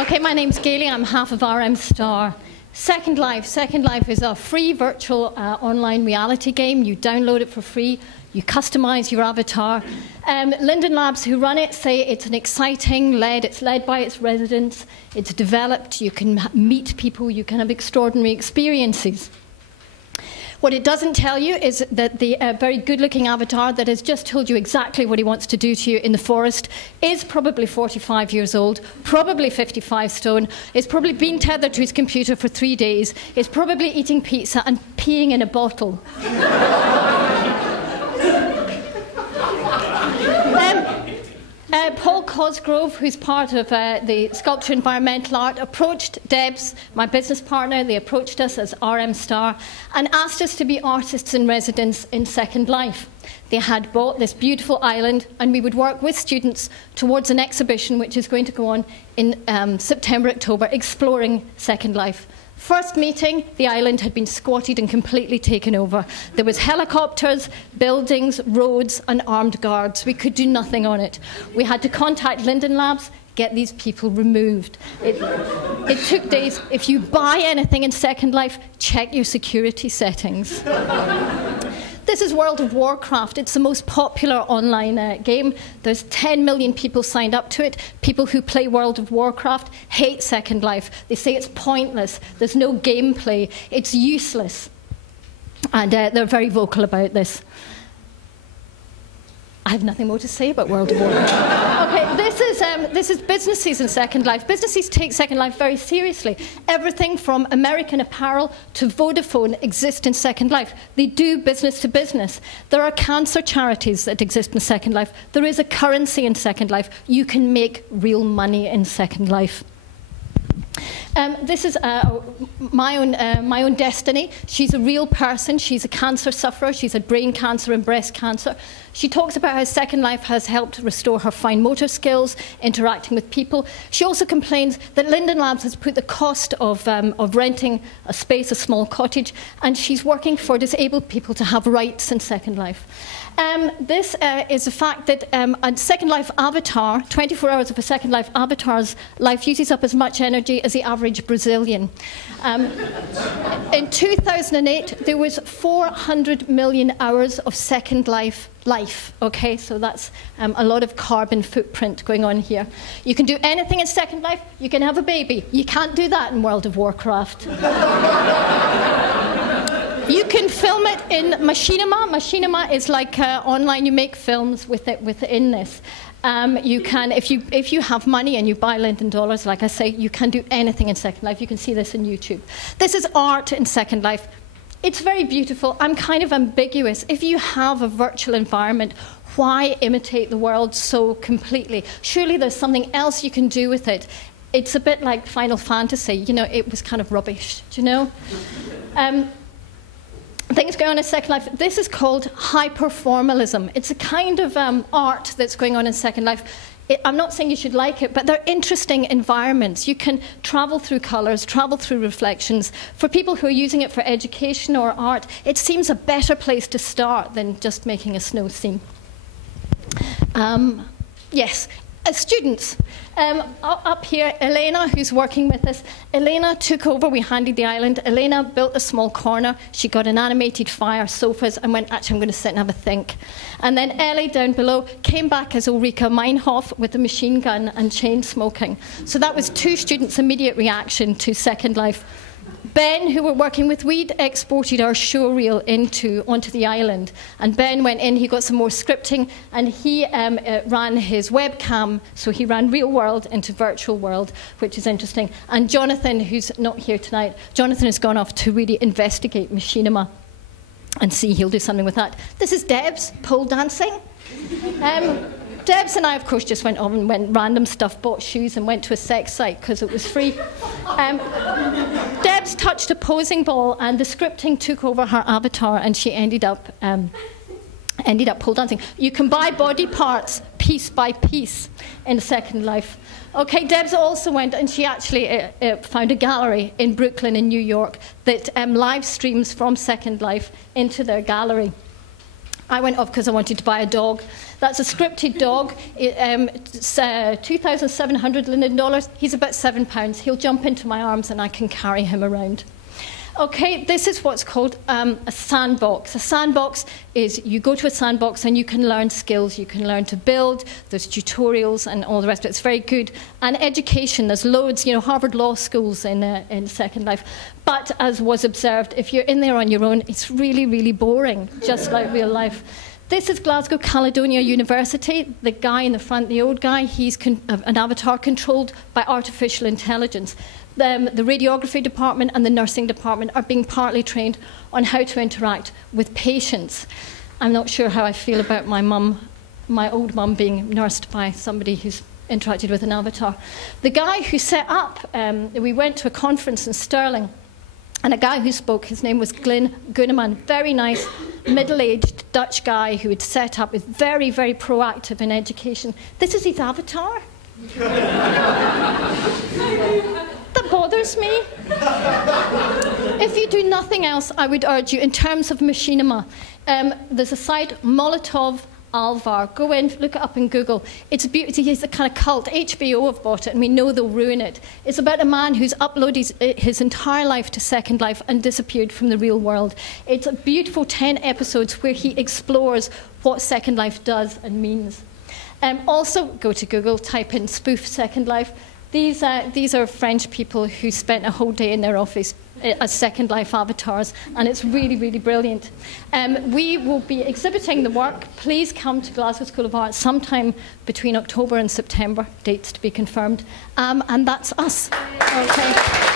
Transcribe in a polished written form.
Okay, my name's Gaylie. I'm half of RM Star. Second Life. Second Life is a free virtual online reality game. You download it for free. You customize your avatar. Linden Labs, who run it, say it's an exciting it's led by its residents. It's developed. You can meet people. You can have extraordinary experiences. What it doesn't tell you is that the very good-looking avatar that has just told you exactly what he wants to do to you in the forest is probably 45 years old, probably 55 stone, is probably being tethered to his computer for 3 days, is probably eating pizza and peeing in a bottle. Paul Cosgrove, who's part of the Sculpture Environmental Art, approached Debs, my business partner. They approached us as RM Star and asked us to be artists in residence in Second Life. They had bought this beautiful island, and we would work with students towards an exhibition which is going to go on in September, October, exploring Second Life. First meeting, the island had been squatted and completely taken over. There was helicopters, buildings, roads, and armed guards. We could do nothing on it. We had to contact Linden Labs, get these people removed. It took days. If you buy anything in Second Life, check your security settings. This is World of Warcraft. It's the most popular online game. There's 10 million people signed up to it. People who play World of Warcraft hate Second Life. They say it's pointless. There's no gameplay. It's useless. And they're very vocal about this. I have nothing more to say about World of Warcraft. Okay, this is businesses in Second Life. Businesses take Second Life very seriously. Everything from American Apparel to Vodafone exist in Second Life. They do business to business. There are cancer charities that exist in Second Life. There is a currency in Second Life. You can make real money in Second Life. This is my own destiny. She's a real person. She's a cancer sufferer. She's had brain cancer and breast cancer. She talks about how Second Life has helped restore her fine motor skills, interacting with people. She also complains that Linden Labs has put the cost of renting a space, a small cottage, and she's working for disabled people to have rights in Second Life. This is the fact that a Second Life avatar, 24 hours of a Second Life avatar's life uses up as much energy as the average Brazilian. In 2008, there was 400 million hours of Second Life. Okay, so that's a lot of carbon footprint going on here. You can do anything in Second Life. You can have a baby. You can't do that in World of Warcraft. You can film it in Machinima. Machinima is like online. You make films within this. You can, if you have money and you buy Linden dollars, like I say, you can do anything in Second Life. You can see this on YouTube. This is art in Second Life. It's very beautiful. I'm kind of ambiguous. If you have a virtual environment, why imitate the world so completely? Surely there's something else you can do with it. It's a bit like Final Fantasy. You know, it was kind of rubbish, do you know? Things going on in Second Life. This is called hyperformalism. It's a kind of art that's going on in Second Life. I'm not saying you should like it, but they're interesting environments. You can travel through colours, travel through reflections. For people who are using it for education or art, it seems a better place to start than just making a snow scene. Yes. Students, up here, Elena, who's working with us. Elena took over, we handed the island. Elena built a small corner. She got an animated fire, sofas, and went, actually, I'm going to sit and have a think. And then Ellie, down below, came back as Ulrika Meinhof with a machine gun and chain smoking. So that was 2 students' immediate reaction to Second Life. Ben, who we're working with, we'd exported our showreel onto the island. And Ben went in, he got some more scripting, and he ran his webcam, so he ran real world into virtual world, which is interesting. And Jonathan, who's not here tonight, Jonathan has gone off to really investigate Machinima and see he'll do something with that. This is Debs, pole dancing. Debs and I, of course, just went on and went random stuff, bought shoes and went to a sex site because it was free. Debs touched a posing ball and the scripting took over her avatar and she ended up pole dancing. You can buy body parts piece by piece in Second Life. Okay, Debs also went and she actually found a gallery in Brooklyn in New York that live streams from Second Life into their gallery. I went off because I wanted to buy a dog. That's a scripted dog. It's $2,700 Linden dollars. He's about £7. He'll jump into my arms and I can carry him around. Okay, this is what's called a sandbox. A sandbox is you go to a sandbox and you can learn skills. You can learn to build. There's tutorials and all the rest of it. It's very good. And education, there's loads, Harvard Law Schools in Second Life. But as was observed, if you're in there on your own, it's really, really boring, just like real life. This is Glasgow Caledonia University. The guy in the front, the old guy, he's an avatar controlled by artificial intelligence. The radiography department and the nursing department are being partly trained on how to interact with patients. I'm not sure how I feel about my old mum being nursed by somebody who's interacted with an avatar. The guy who set up, we went to a conference in Stirling, and a guy who spoke, his name was Runciman, very nice, middle-aged Dutch guy who had set up, is very, very proactive in education. This is his avatar. That bothers me. If you do nothing else, I would urge you, in terms of machinima, there's a site, Molotov Alvar. Go in, look it up in Google. It's a kind of cult. HBO have bought it, and we know they'll ruin it. It's about a man who's uploaded his entire life to Second Life and disappeared from the real world. It's a beautiful 10 episodes where he explores what Second Life does and means. Also, go to Google, type in spoof Second Life. These are French people who spent a whole day in their office as Second Life avatars, and it's really, really brilliant. We will be exhibiting the work. Please come to Glasgow School of Art sometime between October and September, dates to be confirmed. And that's us. Okay.